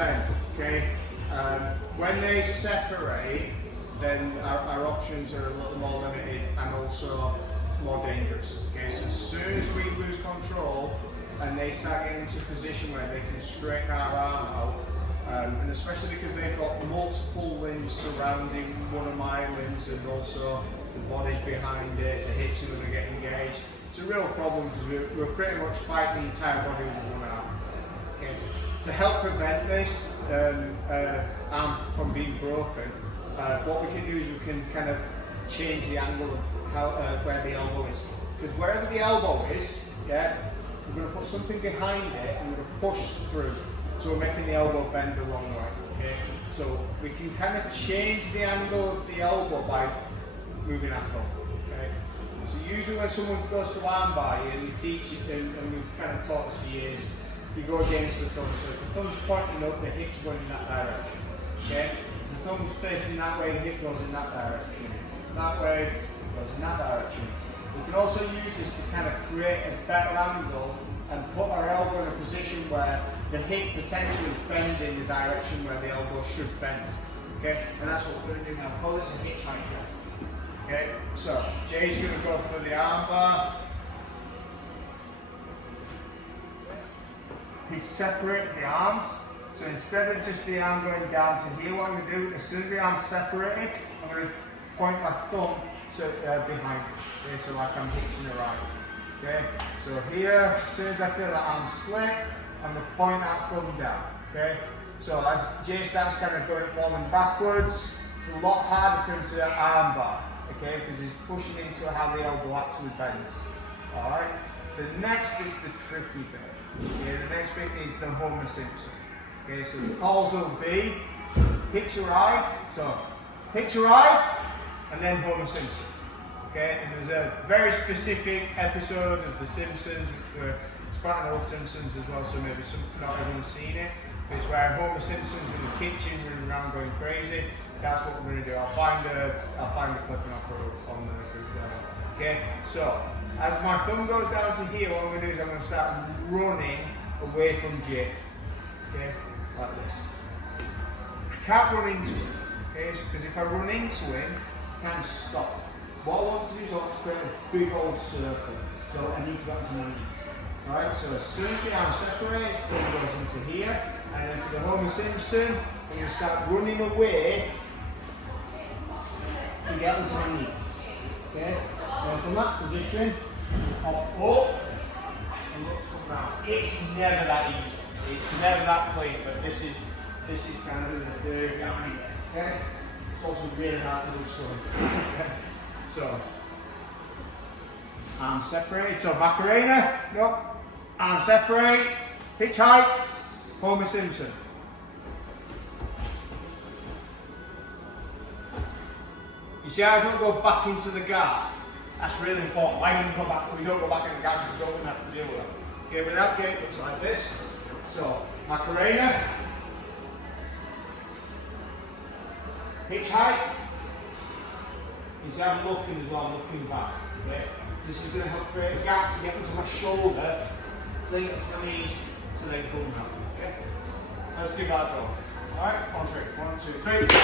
bend, okay? When they separate, then our options are a little more limited and also more dangerous. Okay, so as soon as we lose control and they start getting into a position where they can straighten our arm out, and especially because they've got multiple limbs surrounding one of my limbs and also the body's behind it, the hips are going to get engaged. It's a real problem because we're pretty much fighting the entire body with one arm. Okay. To help prevent this arm from being broken, what we can do is we can kind of change the angle of how, where the elbow is. Because wherever the elbow is, yeah, we're going to put something behind it and we're going to push through. So we're making the elbow bend the wrong way. Okay? So we can kind of change the angle of the elbow by moving our thumb. Okay? So usually when someone goes to armbar you and we teach it, and we've kind of taught this for years, you go against the thumb. So if the thumb's pointing up, the hip's going in that direction. Okay? If the thumb's facing that way, the hip goes in that direction. If it's that way, it goes in that direction. We can also use this to kind of create a better angle and put our elbow in a position where the hip potentially bends in the direction where the elbow should bend. Okay? And that's what we're going to do now. Call this a hitch height. Okay? So Jay's going to go for the arm bar. He's separated the arms. So instead of just the arm going down to here, what I'm going to do, as soon as the arm's separated, I'm going to point my thumb behind it. Okay, so like I'm hitching the right. Okay, so here, as soon as I feel that arm slip, I'm going to point that thumb down. Okay, so as Jay starts kind of going forward and backwards, it's a lot harder for him to arm bar. Okay, because he's pushing into how the elbow actually bends. Alright, the next bit's the tricky bit. Okay, the next bit is the Homer Simpson. Okay, so the calls will be hitch your eye, so hitch your eye, and then Homer Simpson. Okay, and there's a very specific episode of The Simpsons, it's quite an old Simpsons as well, so maybe not everyone's seen it. But it's where Homer Simpson's in the kitchen running around going crazy. That's what we're going to do. I'll find the clip and I'll put it on the group there. Okay, so as my thumb goes down to here, what I'm going to do is I'm going to start running away from Jay. Okay, like this. I can't run into him, okay, because if I run into him, I can't stop. What I want to do is I want to create a big old circle. So I need to go into my knees. Alright, so as soon as the arm separates, thumb goes into here, and then for the Homer Simpson, I'm going to start running away to get onto my knees. Okay? And from that position, hop up and look to come down. It's never that easy. It's never that clean, but this is kind of the third down here. Okay? It's also really hard to do so. So arms separate. So Macarena, no. Arms separate. Hitch height. Homer Simpson. You see how I don't go back into the guard? That's really important. Why don't we go back? We don't go back in the guard because we don't have to deal with that. Okay, but that gate looks like this. So Macarena. Hitch height. You see I'm looking as well, I'm looking back. Okay? This is going to help create a gap to get into my shoulder, to then get to my knees, to then come down. Okay? Let's give that a go. Alright, on three. 1, 2, 3.